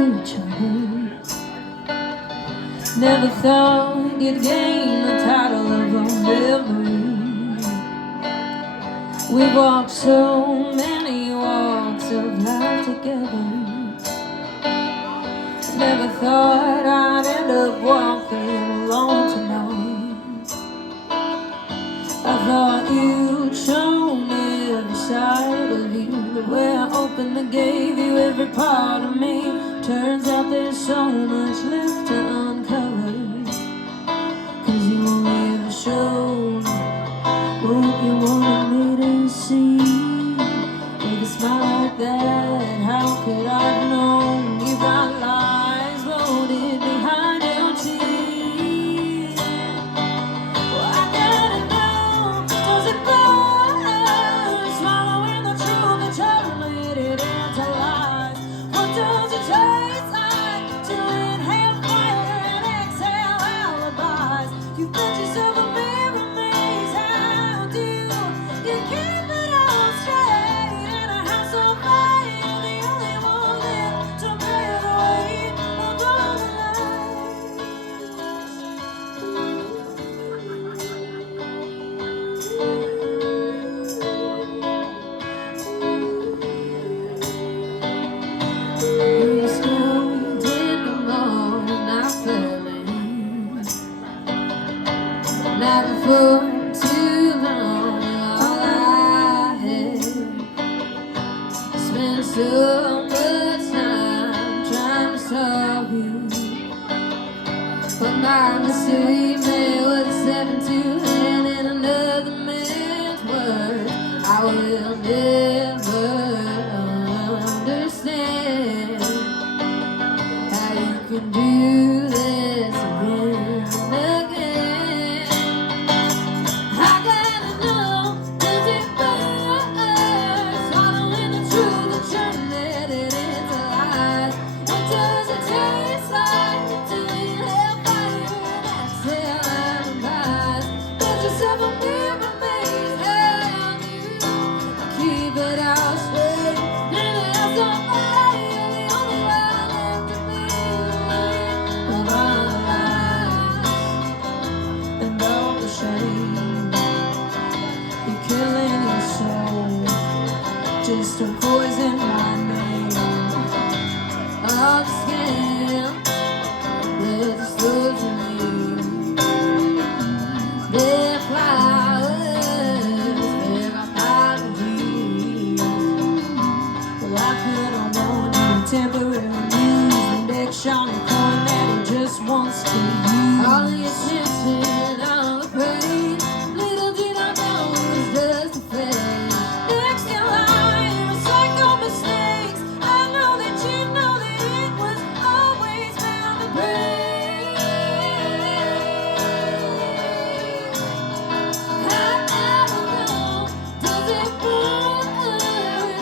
each other. Never thought you'd gain the title of a memory. We've walked so many walks of life together. Never thought I'd end up walking alone tonight. I thought you'd show me every side of you, the way I opened and gave you every part of me. Turns out there's so much left to uncover, 'cause you only ever showed what you wanted me to see. With a smile like that, how could I have known you got lies loaded behind your teeth? Well, I gotta know, does it burn? Swallowing the truth and turning it into lies. What does it taste like to inhale fire and exhale alibis? You put yourself a mirror maze. How do you keep it all straight in a house on fire? You're the only one left to bear the weight of all the lies. You still did the more than I fell in. Never for too long, all I had. Spent so much time trying to solve you, but my mystery man was a 7-2 hand in another man's words. I will never understand how you can do this again and again. I gotta know, does it burn? Swallowing the truth and turning it into lies. What does it taste like to inhale fire and exhale alibis? Put yourself a mirror maze. How do you keep it all straight in a house on fire? You're the only one left to be the weight of all the lies and all the shame. You're killing your soul just to poison my name. All the scam that disturbs you. Their flowers, their apologies. Well, I could have worn you temporary news, the next shiny coin that he just wants to use. All the attention, all the praise. Little did I know it was just a phase. Next in line, you're psycho mistakes. I know that you know that it was always bound to break. I don't know, does it burn?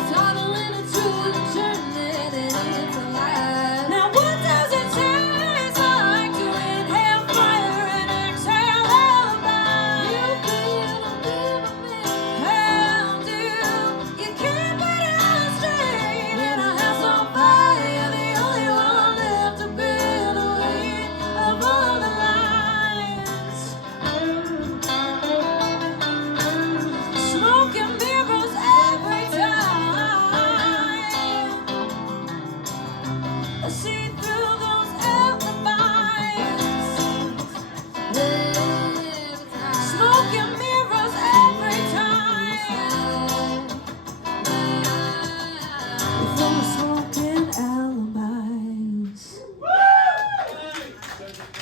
Swallowing the truth and turning it into lies. Now what does it taste like to inhale fire and exhale alibis? You feel a mirror maze. How do you keep it all straight in a house on fire? You're the only one left to bear the weight of all the lies. Smoking mirrors every time. I see through those alibis. Smoking mirrors every time. From smoking alibis.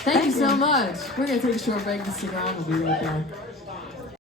Thank you so much. We're going to take a short break and stick around. We'll be right back.